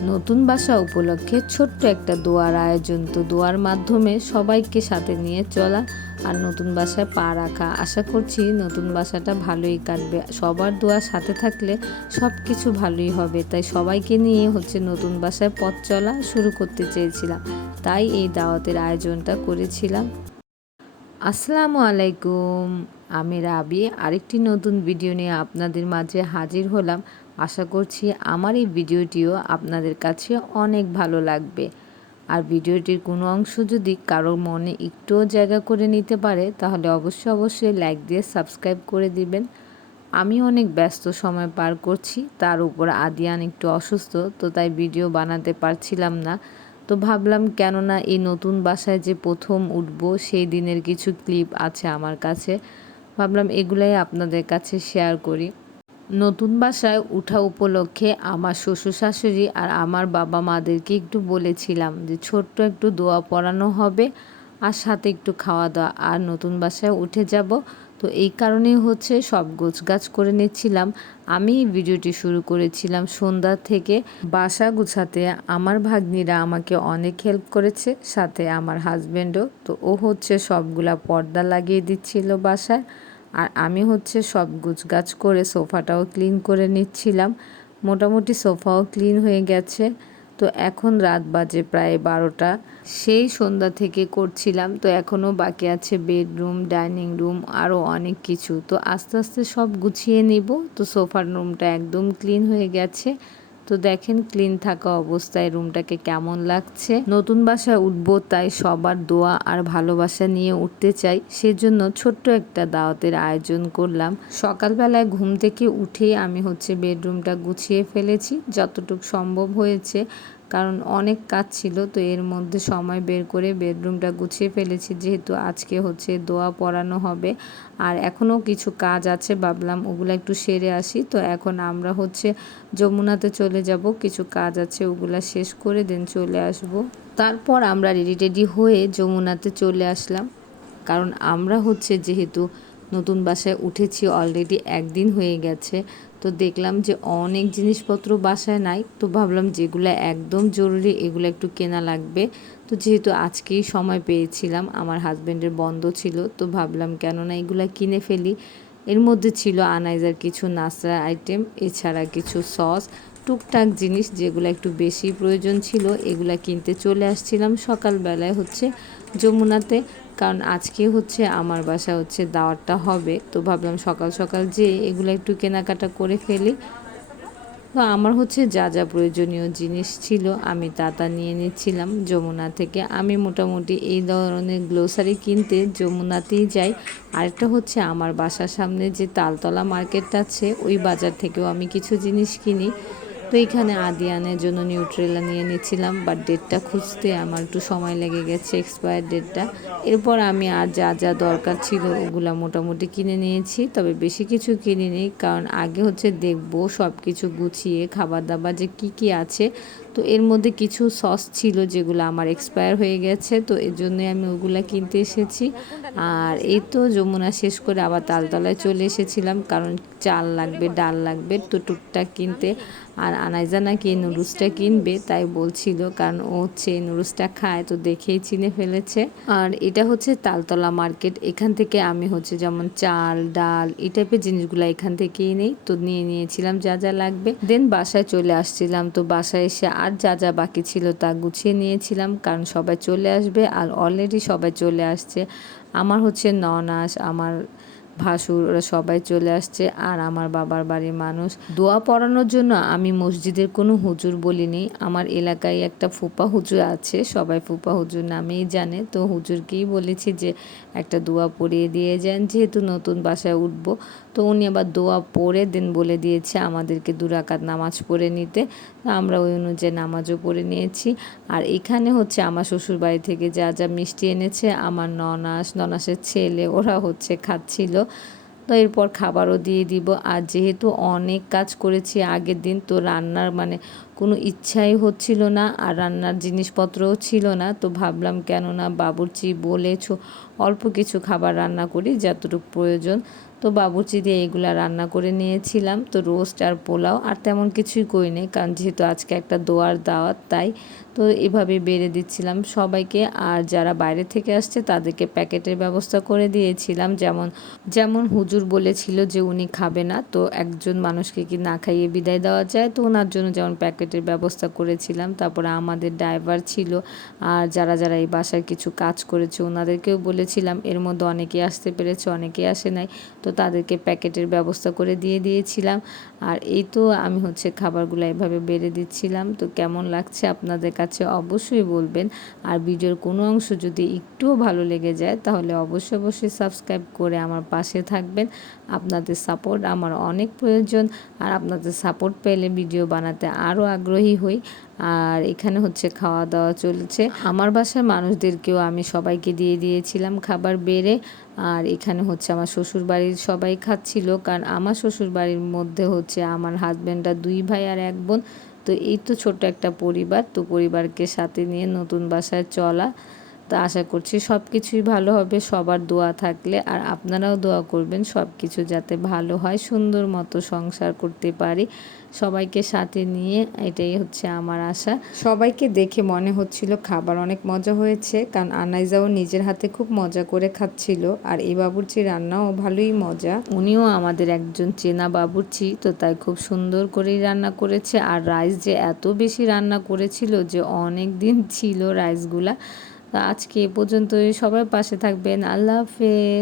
নতুন বাসা উপলক্ষে ছোট্ট একটা দোয়ার আয়োজন। তো দোয়ার মাধ্যমে সবাইকে সাথে নিয়ে চলা আর নতুন বাসায় পা রাখা। আশা করছি নতুন বাসাটা ভালোই কাটবে। সবার দোয়া সাথে থাকলে সব কিছু ভালোই হবে। তাই সবাইকে নিয়ে হচ্ছে নতুন বাসায় পথ চলা শুরু করতে চেয়েছিলাম। তাই এই দাওয়াতের আয়োজনটা করেছিলাম। আসসালামু আলাইকুম। আমি রাবি। আরেকটি নতুন ভিডিও নিয়ে আপনাদের মাঝে হাজির হলাম। আশা করছি আমার এই ভিডিওটিও আপনাদের কাছে অনেক ভালো লাগবে। আর ভিডিওটির কোনো অংশ যদি কারোর মনে একটুও জায়গা করে নিতে পারে, তাহলে অবশ্যই অবশ্যই লাইক দিয়ে সাবস্ক্রাইব করে দিবেন। আমি অনেক ব্যস্ত সময় পার করছি, তার উপর আদিয়ান একটু অসুস্থ, তো তাই ভিডিও বানাতে পারছিলাম না। তো ভাবলাম কেননা এই নতুন বাসায় যে প্রথম উঠবো, সেই দিনের কিছু ক্লিপ আছে আমার কাছে। ভাবলাম এগুলাই আপনাদের কাছে শেয়ার করি। নতুন বাসায় উঠা উপলক্ষে আমার শ্বশুর শাশুড়ি আর আমার বাবা মাদেরকে একটু বলেছিলাম যে, ছোট্ট একটু দোয়া পড়ানো হবে আর সাথে একটু খাওয়া দাওয়া আর নতুন বাসায় উঠে যাব। তো এই কারণেই হচ্ছে সব গোছগাছ করে নিচ্ছিলাম। আমি ভিডিওটি শুরু করেছিলাম সন্ধ্যা থেকে। বাসা গুছাতে আমার ভাগ্নিরা আমাকে অনেক হেল্প করেছে, সাথে আমার হাজব্যান্ডও তো ও হচ্ছে সবগুলা পর্দা লাগিয়ে দিচ্ছিল বাসায়। আর আমি হচ্ছে সব গুছগাছ করে সোফাটাও ক্লিন করে নিচ্ছিলাম। মোটামুটি সোফাও ক্লিন হয়ে গেছে। তো এখন রাত বাজে প্রায় বারোটা। সেই সন্ধ্যা থেকে করছিলাম। তো এখনও বাকি আছে বেডরুম, ডাইনিং রুম, আরও অনেক কিছু। তো আস্তে আস্তে সব গুছিয়ে নিব। তো সোফার রুমটা একদম ক্লিন হয়ে গেছে। তো দেখেন ক্লিন থাকা অবস্থায় রুমটাকে কেমন লাগছে। নতুন বাসায় উঠবো, তাই সবার দোয়া আর ভালোবাসা নিয়ে উঠতে চাই। সেজন্য ছোট্ট একটা দাওয়াতের আয়োজন করলাম। সকালবেলায় ঘুম থেকে উঠেই আমি হচ্ছে বেডরুমটা গুছিয়ে ফেলেছি। যতটুকু সম্ভব হয়েছে কারণ অনেক কাজ ছিল, তো এর মধ্যে সময় বের করে বেডরুমটা গুছিয়ে ফেলেছি, যেহেতু আজকে হচ্ছে দোয়া পড়ানো হবে। আর এখনও কিছু কাজ আছে, ভাবলাম ওগুলো একটু সেরে আসি। তো এখন আমরা হচ্ছে যমুনাতে চলে যাব, কিছু কাজ আছে, ওগুলা শেষ করে দেন চলে আসব। তারপর আমরা রেডি টেডি হয়ে যমুনাতে চলে আসলাম। কারণ আমরা হচ্ছে যেহেতু নতুন বাসায় উঠেছি অলরেডি একদিন হয়ে গেছে। তো দেখলাম যে অনেক জিনিসপত্র বাসায় নাই, তো ভাবলাম যেগুলো একদম জরুরি, এগুলো একটু কেনা লাগবে। তো যেহেতু আজকেই সময় পেয়েছিলাম, আমার হাজব্যান্ডের বন্ধ ছিল, তো ভাবলাম কেননা এগুলো কিনে ফেলি। এর মধ্যে ছিল আনাইজার কিছু নাসরা আইটেম এছাড়া কিছু সস টুকটাক জিনিস যেগুলো একটু বেশি প্রয়োজন ছিল, এগুলা কিনতে চলে আসছিলাম। সকালবেলায় হচ্ছে যমুনাতে, কারণ আজকে হচ্ছে আমার বাসা হচ্ছে দাওয়ারটা হবে। তো ভাবলাম সকাল সকাল যে এগুলো একটু কেনাকাটা করে ফেলি। তো আমার হচ্ছে যা যা প্রয়োজনীয় জিনিস ছিল আমি তা তা নিয়ে নিচ্ছিলাম যমুনা থেকে। আমি মোটামুটি এই ধরনের গ্লোসারি কিনতে যমুনাতেই যাই। আরেকটা হচ্ছে আমার বাসার সামনে যে তালতলা মার্কেটটা আছে, ওই বাজার থেকেও আমি কিছু জিনিস কিনি। তো এইখানে আদিয়ানের জন্য নিউট্রেলা নিয়ে নিয়েছিলাম বাট ডেটটা খুঁজতে আমার একটু সময় লেগে গেছে এক্সপায়ার ডেটটা এরপর আমি আর যা যা দরকার ছিল ওগুলো মোটামুটি কিনে নিয়েছি, তবে বেশি কিছু কিনিনি, কারণ আগে হচ্ছে দেখব সব কিছু গুছিয়ে খাবার দাবার যে কি কি আছে তো এর মধ্যে কিছু সস ছিল যেগুলো আমার এক্সপায়ার হয়ে গেছে, তো এর জন্যই আমি ওগুলো কিনতে এসেছি। আর এই তো যমুনা শেষ করে আবার তালতলায় চলে এসেছিলাম, কারণ চাল লাগবে, ডাল লাগবে, তো টুকটাক কিনতে। আর আনাইজা নাকি এই নুডলসটা কিনবে, তাই বলছিল, কারণ ও হচ্ছে এই নুডলসটা খায়, তো দেখেই চিনে ফেলেছে। আর এটা হচ্ছে তালতলা মার্কেট, এখান থেকে আমি হচ্ছে যেমন চাল, ডাল, এই টাইপের জিনিসগুলো এখান থেকেই নেই, তো নিয়ে নিয়েছিলাম যা যা লাগবে। দেন বাসায় চলে আসছিলাম, তো বাসায় এসে আর যা যা বাকি ছিল তা গুছিয়ে নিয়েছিলাম, কারণ সবাই চলে আসবে আর অলরেডি সবাই চলে আসছে। আমার হচ্ছে ননাস, আমার ভাসুর, ওরা সবাই চলে আসছে আর আমার বাবার বাড়ির মানুষ। দোয়া পড়ানোর জন্য আমি মসজিদের কোনো হুজুর বলিনি। আমার এলাকায় একটা ফুপা হুজুর আছে, সবাই ফুপা হুজুর নামেই জানে। তো হুজুরকেই বলেছি যে একটা দোয়া পড়িয়ে দিয়ে যান, যেহেতু নতুন বাসায় উঠব। তো উনি আবার দোয়া পড়ে দেন বলে দিয়েছে আমাদেরকে দুরাকাত নামাজ পড়ে নিতে। আমরা ওই অনুযায়ী নামাজও পড়ে নিয়েছি। আর এখানে হচ্ছে আমার শ্বশুর বাড়ি থেকে যা যা মিষ্টি এনেছে, আমার ননাস, ননাসের ছেলে, ওরা হচ্ছে খাচ্ছিল। তো এরপর খাবারও দিয়ে দিব। আর যেহেতু অনেক কাজ করেছি আগের দিন, তো রান্নার মানে কোনো ইচ্ছাই হচ্ছিল না আর রান্নার জিনিসপত্রও ছিল না। তো ভাবলাম কেননা বাবুর্চি বলেছ, অল্প কিছু খাবার রান্না করি যতটুকু প্রয়োজন। তো বাবুর্চি দিয়ে এগুলা রান্না করে নিয়েছিলাম। তো রোস্ট আর পোলাও, আর তেমন কিছুই করিনি কারণ যেহেতু আজকে একটা দোয়ার দাওয়াত, তাই। তো এভাবে বেড়ে দিচ্ছিলাম সবাইকে, আর যারা বাইরে থেকে আসছে, তাদেরকে প্যাকেটের ব্যবস্থা করে দিয়েছিলাম। যেমন যেমন হুজুর বলেছিল যে উনি খাবে না, তো একজন মানুষকে কি না খাইয়ে বিদায় দেওয়া যায়? তো ওনার জন্য যেমন প্যাকেটের ব্যবস্থা করেছিলাম, তারপরে আমাদের ড্রাইভার ছিল, আর যারা যারা এই বাসায় কিছু কাজ করেছে, ওনাদেরকেও বলেছিলাম, এর মধ্যে অনেকে আসতে পেরেছে অনেকে আসে নাই। তো তাদেরকে প্যাকেটের ব্যবস্থা করে দিয়ে দিয়েছিলাম। আর এই তো আমি হচ্ছে খাবারগুলো এভাবে বেড়ে দিচ্ছিলাম। তো কেমন লাগছে আপনাদের কাছে অবশ্যই বলবেন। আর ভিডিওর কোনো অংশ যদি একটুও ভালো লেগে যায়, তাহলে অবশ্যই অবশ্যই সাবস্ক্রাইব করে আমার পাশে থাকবেন। আপনাদের সাপোর্ট আমার অনেক প্রয়োজন। আর আপনাদের সাপোর্ট পেলে ভিডিও বানাতে আরও আগ্রহী হই। আর এখানে হচ্ছে খাওয়া দাওয়া চলছে। আমার বাসার মানুষদেরকেও আমি সবাইকে দিয়ে দিয়েছিলাম খাবার বেড়ে। আর এখানে হচ্ছে আমার শ্বশুর বাড়ির সবাই খাচ্ছিল। কারণ আমার শ্বশুর বাড়ির মধ্যে হচ্ছে আমার হাজব্যান্ডরা দুই ভাই আর এক বোন। তো এই তো ছোট একটা পরিবার। তো পরিবারকে সাথে নিয়ে নতুন বাসায় চলা। তো আশা করছি সব কিছুই ভালো হবে সবার দোয়া থাকলে আর আপনারাও দোয়া করবেন সব কিছু যাতে ভালো হয় সুন্দর মতো সংসার করতে পারি। সবাইকে সাথে নিয়ে এটাই হচ্ছে আমার আশা। সবাইকে দেখে মনে হচ্ছিল খাবার অনেক মজা হয়েছে কারণ আনাইজাও নিজের হাতে খুব মজা করে খাচ্ছিল আর এই বাবুর্চি রান্নাও ভালোই মজা। উনিও আমাদের একজন চেনা বাবুর্চি তো তাই খুব সুন্দর করেই রান্না করেছে। আর রাইস যে এত বেশি রান্না করেছিল যে অনেক দিন ছিল রাইসগুলা আজকে পর্যন্তই সবার পাশে থাকবেন। আল্লাহ হাফেজ।